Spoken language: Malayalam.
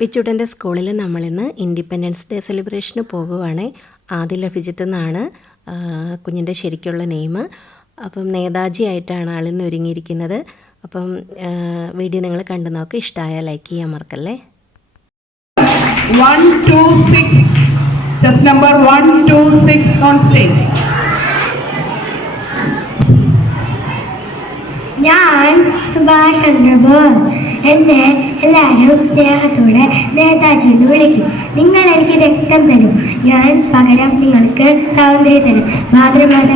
പിച്ചുട്ടൻ്റെ സ്കൂളിൽ നമ്മളിന്ന് ഇൻഡിപെൻഡൻസ് ഡേ സെലിബ്രേഷന് പോകുവാണ്. ആദിൽ അഭിജിത്ത് എന്നാണ് കുഞ്ഞിൻ്റെ ശരിക്കുള്ള നെയിം. അപ്പം നേതാജി ആയിട്ടാണ് ആളിന്ന് ഒരുങ്ങിയിരിക്കുന്നത്. അപ്പം വീഡിയോ നിങ്ങൾ കണ്ടു നോക്ക്. ഇഷ്ടമായാൽ ലൈക്ക് ചെയ്യാൻ മറക്കല്ലേ. 126 test number 126 on stage. ഞാൻ സുഭാഷ് ചന്ദ്രബോസ്. എന്നെ എല്ലാവരും സ്നേഹത്തോടെ നേതാജി എന്ന് വിളിക്കും. നിങ്ങൾ എനിക്ക് രക്തം തരും, ഞാൻ പകരം നിങ്ങൾക്ക് സൗന്ദര്യം തരും. മാത്രമല്ല